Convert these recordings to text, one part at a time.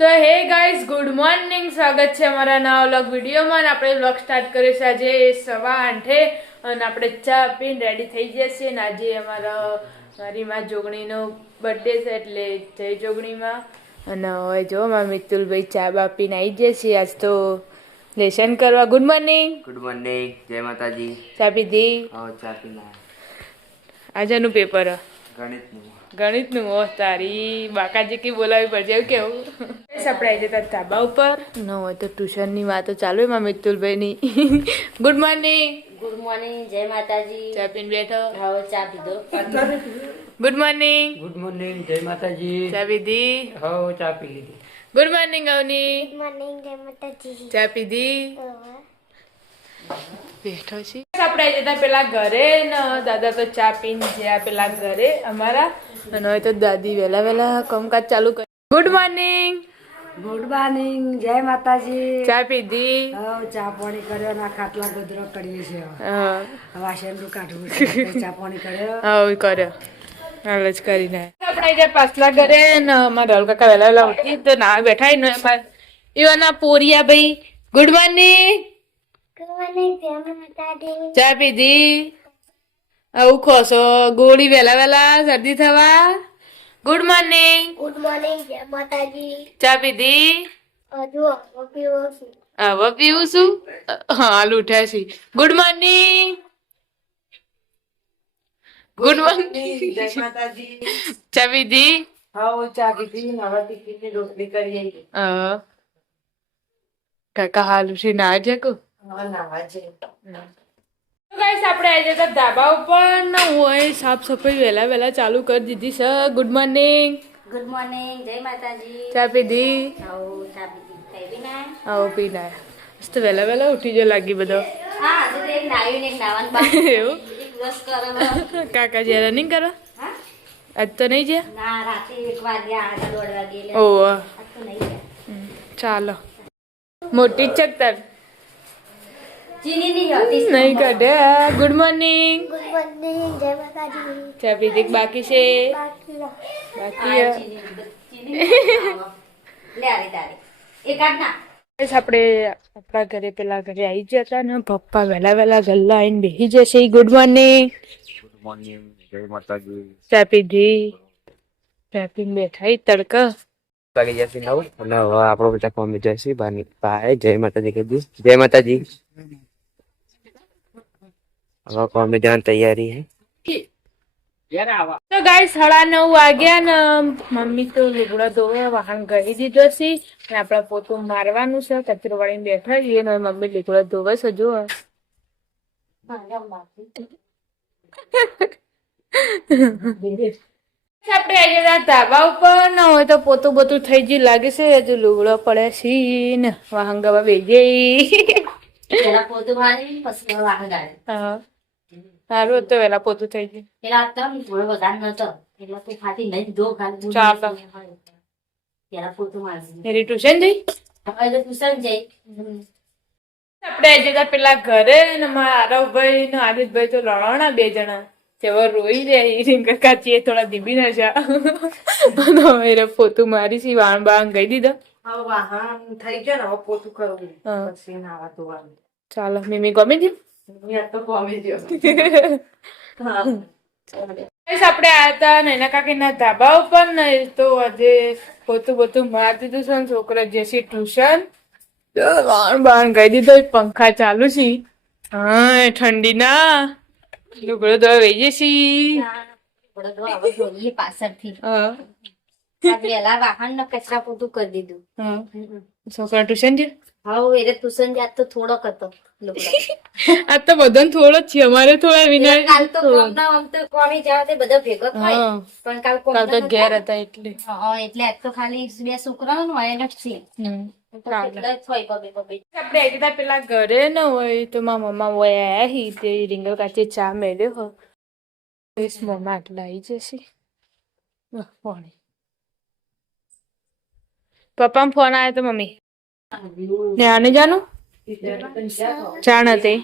તો hey guys good morning, સ્વાગત છે અમારા નવા વ્લોગ વિડીયોમાં. આપણે વ્લોગ સ્ટાર્ટ કર્યો છે આજે 8:15 અને આપણે ચા પીને રેડી થઈ ગયા છીએ. અને આજે મારી માં જોગણીનો બર્થડે છે, એટલે જય જોગણીમાં. અને હવે જો મારા મિતુલભાઈ ચા બા પીને આવી ગયા છીએ. આજ તો લેસન કરવા. Good morning. ગુડ મોર્નિંગ, જય માતાજી. ચા પીધી? હા, ચા પીને આજનું પેપર ગણિતનું. ગણિતનું. ઓ તારી બાકાજી કી બોલાવી પડશે એવું કેવું. આપણે આવી જતા ધાબા ઉપર ન હોય તો ટ્યુશનની વાતો ચાલુ એમાં મિતુલભાઈની. Good morning. ગુડ મોર્નિંગ, જય માતાજી. ચા પીને બેઠો? હવે ચા પીધો. Good morning. ગુડ મોર્નિંગ, જય માતાજી. ચા પીધી? હવ ચા પી લીધી. Good morning Avni. Good morning, જય માતાજી. ચા પીધી? બેઠો છે. આપણે આવી જતા પેલા ઘરે ને દાદા તો ચા પીને જ્યાં પેલા ઘરે અમારા. અને હવે તો દાદી વહેલા વહેલા કામકાજ ચાલુ કરી. Good morning. ગુડ મોર્નિંગ, જય માતાજી. ચા પીધી? હવ ચા પાણી કર્યો ના ખાટલા ગોદરો કરીએ છીએ. હા, વાસણનું કાઢવું છે. ચા પાણી કર્યો. હા કર્યો. હાલ જ કરીને આપણે જે પાછલા ઘરે ને અમારા રાહુલ કાકા વહેલા વહેલા ઉઠી તો ના બેઠા ને એવાના પોરિયા ભાઈ. Good morning. ગુડ મોર્નિંગ, જય માતાજી. ચા પીધી? આવું ખોશો ગોળી વહેલા વહેલા શરદી થવા. Good morning. ગુડ મોર્નિંગ, જય માતાજી. ચા પીધી? હજુ પીવો છું. હવે પીવું છું. હાલ ઉઠ્યા છે. Good morning. Good morning. જય માતાજી. ચા પીધી? હવ ચા પીધી. હવે ટિફિનની રોટલી કરીએ. કાકા હાલ ઉઠી ના જકો. હવે નાવા છે. ગાઈસ આપણે આજે તો ધાબા ઉપર ન હોય સાફ સફાઈ વહેલા વહેલા ચાલુ કરી દીધી છે. Good morning. ગુડ મોર્નિંગ, જય માતાજી. ચા પીધી? હવે ચા પીધી. થઈ ગઈ ને? આવો પીને આયા. તો વહેલા વહેલા ઉઠી જો લાગી બધો. હા, હજુ તો એક નાયું ને એક નાવાનું બાકી. એવું? એક રસ કરો. કાકા જે રનિંગ કરવા હા? આજ તો નહીં જ્યાં? ના, રાતે 1 વાગ્યા, 8 વાગે એટલે ઓહ આજ તો નહીં ગયા. ચાલો. મોટી જ છે તાર ચીની નહીં હતી. નહીં કાઢે. Good morning. ગુડ મોર્નિંગ, જય માતાજી. ચા પીધી કે બાકી છે? બાકી બાકી છે. બસ આપણે આપણા ઘરે પેલા ઘરે આવી ગયા હતા ને પપ્પા વહેલા વહેલા ગલ્લા આવીને બેસી જશે. Good morning. ગુડ મોર્નિંગ, જય માતાજી. ચા પીધી? ચા પીને બેઠા ઈ તડકા. વાગી જશે 9 અને હવે આપણો બધા કોમ જશે બાય. જય માતાજી કીધું. જય માતાજી. હવે કોમ જવાની તૈયારી હે. તો ગાઈસ 9:30 વાગ્યા ને મમ્મી તો લુગડા ધોવા વાહન ગઈ દીધો છે અને આપણા પોતું મારવાનું છે. કચરો વાળીને બેઠા છીએ ને મમ્મી લુગડા ધોવે છે. જો આપણે આવી જતા ધાબા ઉપર ન હોય તો પોતું બોતું થઈ ગયું લાગે છે. હજુ લુગડો પડે છે ને વાહન ગવા બેસી પેલા પોતું મારી પછી વાહન ગાડે. હા સારું તો વેલા પોતું થઈ ગયું. પેલા તો થોડો વધારે નતો એટલે તું ખાતી નહીં ધો ખાલી ચાલો. પેલા પોતું મારી મેરી ટ્યુશન જઈ. હવે તો ટ્યુશન જઈ. આપણે આવી જતા પેલા ઘરે ને મારા આરવભાઈ ને આદિતભાઈ તો લડાણા બે જણા જેવા રોઈ રહ્યા. રીંગર કાચી થોડા ધીબી ના છે પોતું મારી છે. વાણ બાણ ગઈ દીધા. હવે વાહન થઈ ગયો ને હવે પોતું કરવું. હા. પછી નાવા ધોવાનું. ચાલો. મીમી ગમે છે. મેં તો કોમી ગયો. આપણે આયા હતા ને એના કાકીના ધાબા ઉપર ને તો આજે પોતું બોતું મારી દીધું છે. છોકરા જશે ટ્યુશન. વાણ બાણ ગઈ દીધો. પંખા ચાલુ છે. હા ઠંડી ના લુગડો ધોવા વહી જશે. પાછળથી હા પેલા વાહન ને કચરા પોતું કરી દીધું. હા છોકરા ટ્યુશન છે. હવે એટલે ટ્યુશન જાત તો થોડોક હતો. આ તો બધાને થોડો જ છે. અમારે થોડા વિના કાલ તો આમ તો કોમી જાવ તે બધા ભેગો થાય પણ કાલ કાલ તો ઘેર હતા એટલે એટલે આજ તો ખાલી 2 છોકરાઓ નું હોય નથી. આપણે એકદા પેલા ઘરે ન હોય તો મારા મમ્મા હોય આયા તે રીંગણ કાચી ચા મેલ્યો હો. મમ્મા આટલા આવી જશે. પાણી પપ્પા ફોન આવ્યો તો મમ્મી ને આને જાનું ચા નથી.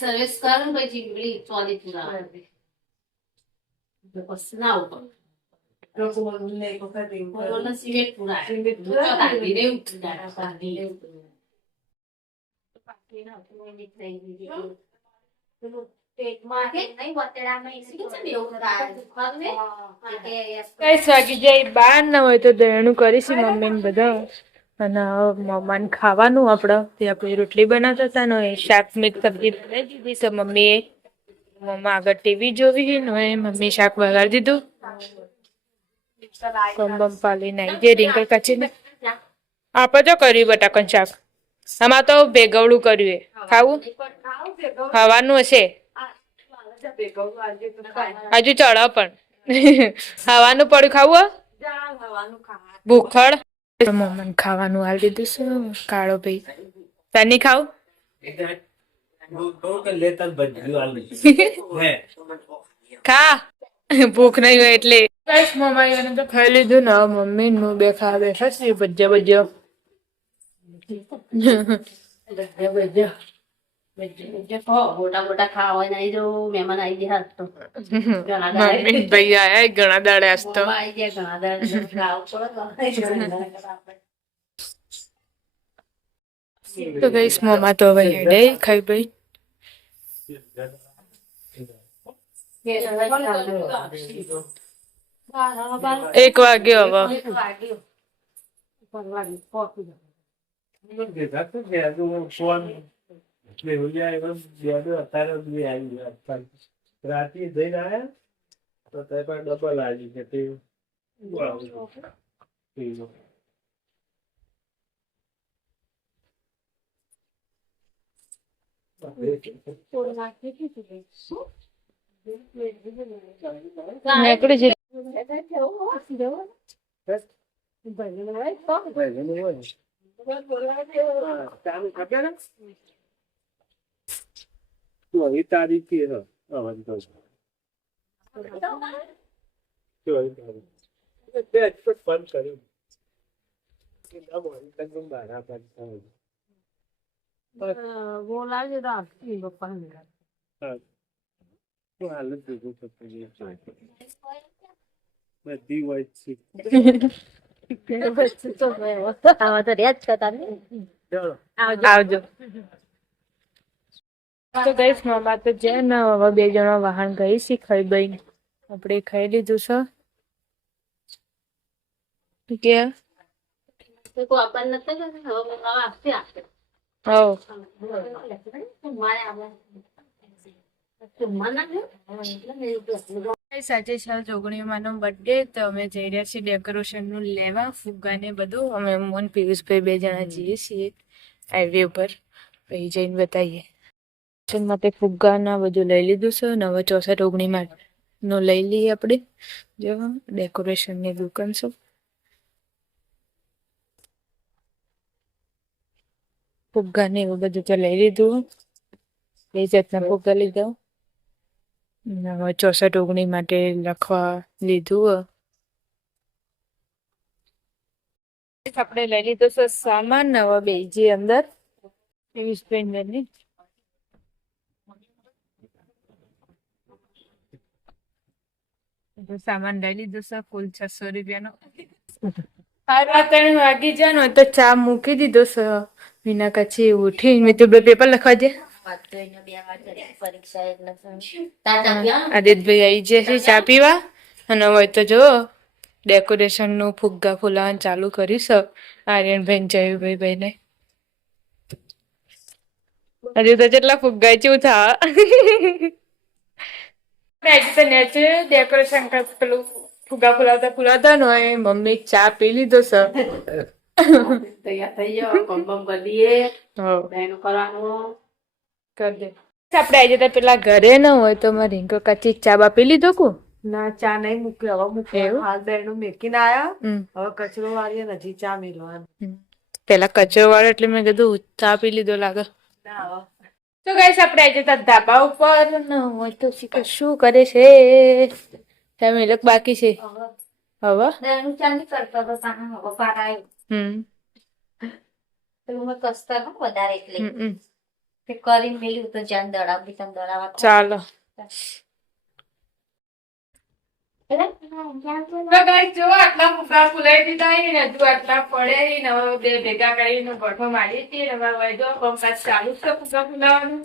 સર્વિસ કરું પછી ચોલી પૂરા પછી ના ઉપર લોકો બોલું એક વખત એવું કર્યું. બોલોને સિમેન્ટ પુરાય. સિમેન્ટ દૂધ પુરાય. કાઢી દેવું, દાણા કાઢી દેવું. બાકીના કોઈ થઈ ગયું. પેલું પેટમાં નહીં વતેડામાં એસી છે ને એવું થાય. દુખાતું ને? માટે કઈ વાગી જાય બાર ના હોય તો દયણું કરીશું મમ્મી ને બધા અને મમ્માને ખાવાનું આપણે તે આપણે રોટલી બનાવતા હતા ને એ શાક મિક્સ સબ્જી બનાવી દીધી છે મમ્મીએ. મમ્મા આગળ ટીવી જોવી ને મમ્મી શાક વગાડી દીધું. કમ પાલીને આવી જાય રીંગણ કાચીને આપણે તો કર્યું બટાકાનું શાક. આમાં તો ભેગવડું કર્યું એ ખાવું ખાવાનું હશે ભેગવડું આજે તો ખાય. હજુ ચડો પણ ખાવાનું પડ્યું ખાવું હો? જા ખાવાનું ખા. ભૂખડ મમ્માને ખાવાનું હાલ દીધું છે કાળો ભાઈ તને ખાવું ખા ભૂખ નહીં હોય એટલે મમ્મા તો ખાઈ લીધું ને મમ્મી નું બે ખા બેઠા છે ભજ્યા ભજ્યા મોટા મોટા ખાવા હોય નહીં જો મહેમાન આવી ગયા તો ઘણા મમ્મી ને ભાઈ આયા ઘણા દાડે આજ તો આવી ગયા ઘણા દર ખાવું પડે. તો ગઈશ મમ્મા તો હવે હેડે ખાઈ ભાઈ એક વાગ્યો હવે રાતે જઈને આયા તો તે પણ ડબલ આવી કે તે નીકળી જઈ તારીખ બંધ કર્યું બોલાવજો તો આપી પપ્પા બધી હોય છે. આવા તો રહ્યા જ કરતા ને. આવજો તો ગઈશ મમ્મા તો જે ને હવે બે જણા વાહન ગઈ છે ખાઈ બઈ આપણે ખાઈ લીધું છે કે કોઈ આપણને નથી કરતા, હવે મંગાવા આપશે આપશે. હવ મારે આપણે જમવાના છે? સાચે છે જોગણીમાંનો બર્થડે તો અમે જઈ રહ્યા છીએ ડેકોરેશન નું લેવા ફુગ્ગા ને બધું અમે મોન પિયુષભાઈ બે જણા જઈએ છીએ હાઈવે ઉપર પછી જઈને બતાવીએ માટે ફુગ્ગા ના બધું લઈ લીધું છે ને હવે 64-19 નો લઈ લઈએ આપણે જો ડેકોરેશન ની દુકાન છે ફુગ્ગા ને એવું બધું તો લઈ લીધું બે જાતના ફુગ્ગા લીધા હવે 64-19 માટે લખવા લીધું આપણે લઈ લીધો છે સામાન ને હવે બેજી અંદર પિયુષભાઈ સામાન લઈ લીધો છે કુલ 600 રૂપિયાનો 3 વાગી જાય ને તો ચા મૂકી દીધો છે વિના કચી ઉઠી મેં તો પેપર લખવા દે આદિત્યભાઈ આવી જશે ચા પીવા અને હોય તો જો ડેકોરેશન નું ફુગ્ગા ફુલાવાનું ચાલુ કરીશ આર્યનભાઈ જયુભાઈ ભાઈને હજુ તો જેટલા ફુગ્ગા ચેવું થા ડેકોરેશન પેલું ફુગા ફુલાવતા ને મમ્મી ચા પી લીધો સર તૈયાર થઈ જાઓ, બમ બમ કરી દઈએ, બહેનું કરવાનું. કરી દે આપણે આવી જતા પેલા ઘરે ન હોય તો મારે રીંકો કાચી ચા બા પી લીધો કુ ના ચા નહીં મૂક્યો હવે મૂક્યો એવું? હાલ બેનું મેકીને આયા હવે કચરો વાળીએ ને હજી ચા મેલવાનું પેલા કચરો વાળો એટલે મેં કીધું ચા પી લીધો લાગે ના હવે તો ગાઈસ આપણે આવી જતા ધાબા ઉપર ન હોય તો શીખર શું કરે છે તમે લોક બાકી છે હવે બહેનું ચા નહીં કરતો તો સામે હવે પાર આવ્યું. પેલું મેં કસ્તર ને વધારે એટલે તે કરીને મેલ્યું તો જાન દડાવી તમે દડાવા ચાલો તો ગાઈસ જો આટલા ફુગ્ગા ફુલાઈ દીધા છે ને હજુ આટલા પડે છે ને હવે બે ભેગા કરીને ગોઠો મારી છીએ ને હવે જો કામકાજ ચાલુ છે ફુગ્ગા ફુલાવાનું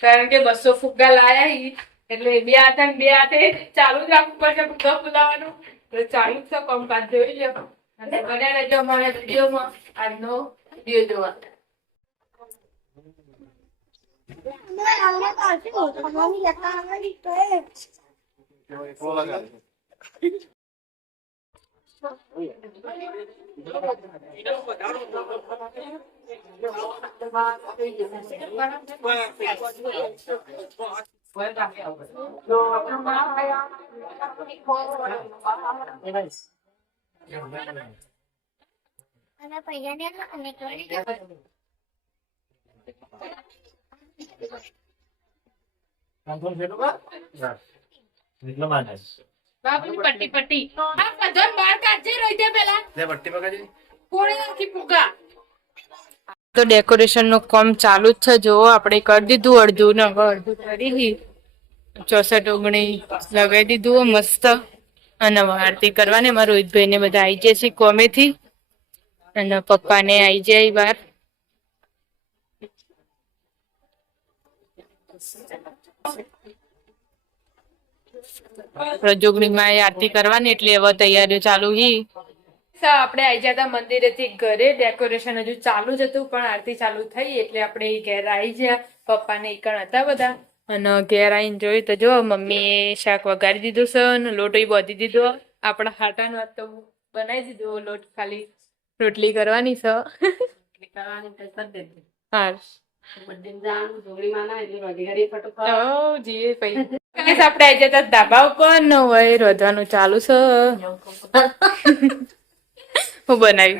કારણ કે 200 ફુગ્ગા લાયા છે એટલે બે હાથે ને બે હાથે ચાલુ જ રાખવું પડશે ફુગ્ગા ફુલાવાનું એટલે ચાલુ જ છે કામકાજ જોઈ લો અને બન્યા રહેજો અમારા વિડીયોમાં આજનો વિડીયો જોવા બાબુની પટ્ટી પટ્ટી આ બધા બહાર કાઢજે રહી જાય પેલા લે પટ્ટી પકડી કોણે નાખી ફુગ્ગા તો ડેકોરેશન નું કામ ચાલુ જ છે જો આપણે કરી દીધું અડધું ને અડધું કરી 64 ઓગણી લગાવી દીધું મસ્ત અને આરતી કરવાની અમારા રોહિતભાઈ ને બધા આવી જાય છે કોમેથી અને પપ્પા ને આવી જાય બહાર રજોગણીમાં આરતી કરવાની એટલે હવે તૈયારીઓ ચાલુ હી આપણે આવી જતા મંદિરેથી ઘરે ડેકોરેશન હજુ ચાલુ જ હતું પણ આરતી ચાલુ થઈ એટલે આપણે ઘેર આવી ગયા પપ્પા ને એકણ હતા બધા અને ઘેર આવીને જોયું તો જો મમ્મીએ શાક વઘારી દીધું છે અને લોટો બાંધી દીધો આપણા હાટાનો વાત તો બનાવી દીધો લોટ ખાલી રોટલી કરવાની છે હા આપણે આવી જતા ધાબા ઉપર ન હોય રોધવાનું ચાલુ છે હું બનાવી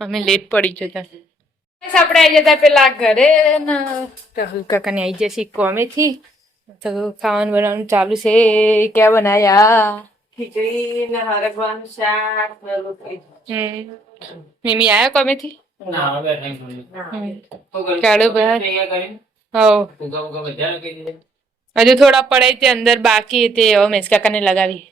અમે લેટ પડી જતા આપણે આવી જતા પેલા ઘરે ને રાહુલ કાકા ને આવી જશે કોમેથી તો ખાવાનું બનાવવાનું ચાલુ છે ક્યાં બનાયા ખીચડી ને હરગવાનું શાક ને રોટલી મિમી આયા કોમેથી ના હવે ટાઈમ કાળો ભાઈ હજુ થોડા પડાય તે અંદર બાકી તે હવે મેસ કાકાને લગાવી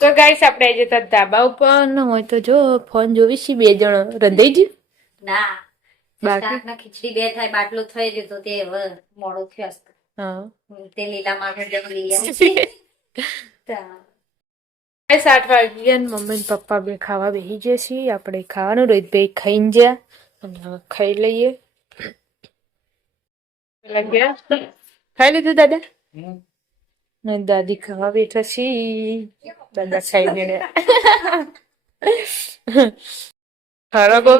તો ગાઈસ આપણે આવી જતા ધાબા ઉપર ન હોય તો જો ફોન જોવી છે 2 જણ રંધાઈ ગયું ના બાકી શાક ના ખીચડી 2 થાય બાટલો થઈ ગયો તો તે હવે મોડું થયું હશે. હા તે લીલા માં લઈ ગાઈસ 8 વાગ્યા ને મમ્મી ને પપ્પા બે ખાવા બેસી ગયા છીએ આપણે ખાવાનું રોહિતભાઈ ખાઈને ગયા અને હવે ખાઈ લઈએ ખાઈ લીધું દાદા ને દાદી ખાવા બેઠા છી દાદા ખાઈ ગયે ખરો ગો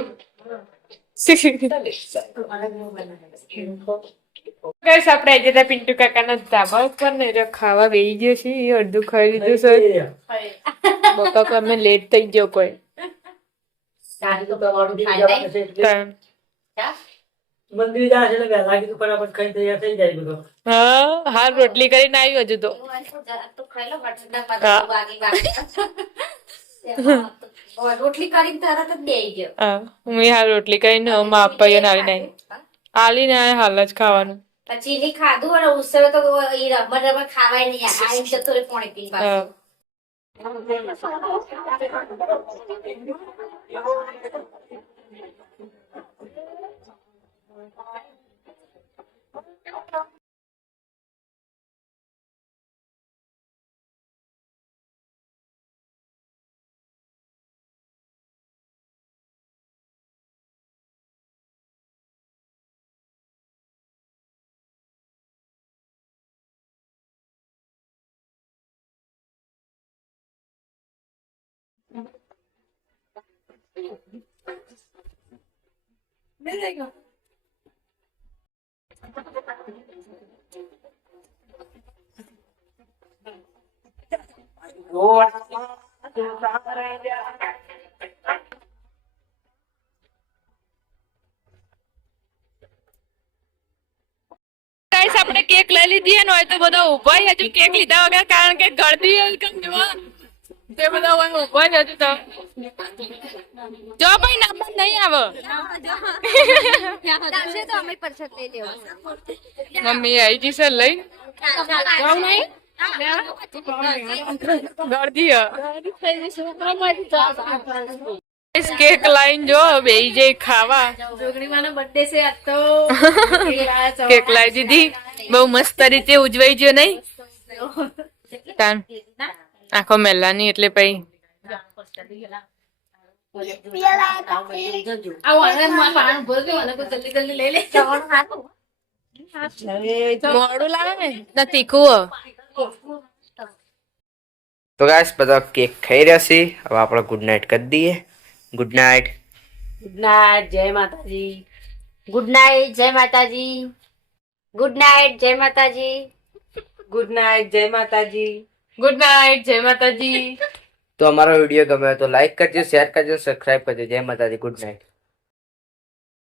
ગાઈસ આપણે આજે જતા પિન્ટુ કાકાના ધાબા ઉપર ને ખાવા બેસી ગયો છે અડધું ખાઈ લીધું છે બકા અમે લેટ થઈ ગયો કોઈ મંદિર જાય એટલે વહેલા કીધું ફટાફટ ખાઈ તૈયાર થઈ જાય બધો હા હાલ રોટલી કરીને આવી હજુ તો રોટલી કરીને તરત જ બેસી ગયો. હા હું હાલ રોટલી કરીને મા અપાઈને આવી નહીં આલી ને હાલ જ ખાવાનું પછી એની ખાધું અને ઉસળ તો એ રબર રબર ખાવાય નહીં આ એમ જતો રે પોણી પી હા. ગાઈસ આપણે કેક લઈ લીધી ને હોય તો બધા ઉભા હજુ કેક લીધા વગર કારણ કે ગળદી એકદમ જોવા તે બધા હોય ઉભા જ હજુ તો જો ભાઈ નંબર નહીં આવે મમ્મી આવી ગઈ છે લઈ કેક લાઈન જો બે જઈ ખાવા કેક લાવી દીધી બહુ મસ્ત રીતે ઉજવાઈ ગયો નહીં આખો મેલાની એટલે પઈ મોડું લાવે ને તીખું તો ગાઈસ બધા કેક ખાઈ રહ્યા છે હવે આપણે ગુડ નાઇટ કરી દઈએ ગુડ નાઇટ ગુડ નાઇટ જય માતાજી ગુડ નાઇટ જય માતાજી ગુડ નાઇટ જય માતાજી ગુડ નાઇટ જય માતાજી ગુડ નાઇટ જય માતાજી તો અમારો વિડીયો ગમે તો લાઈક કરજો શેર કરજો સબસ્ક્રાઇબ કરજો જય માતાજી ગુડ નાઇટ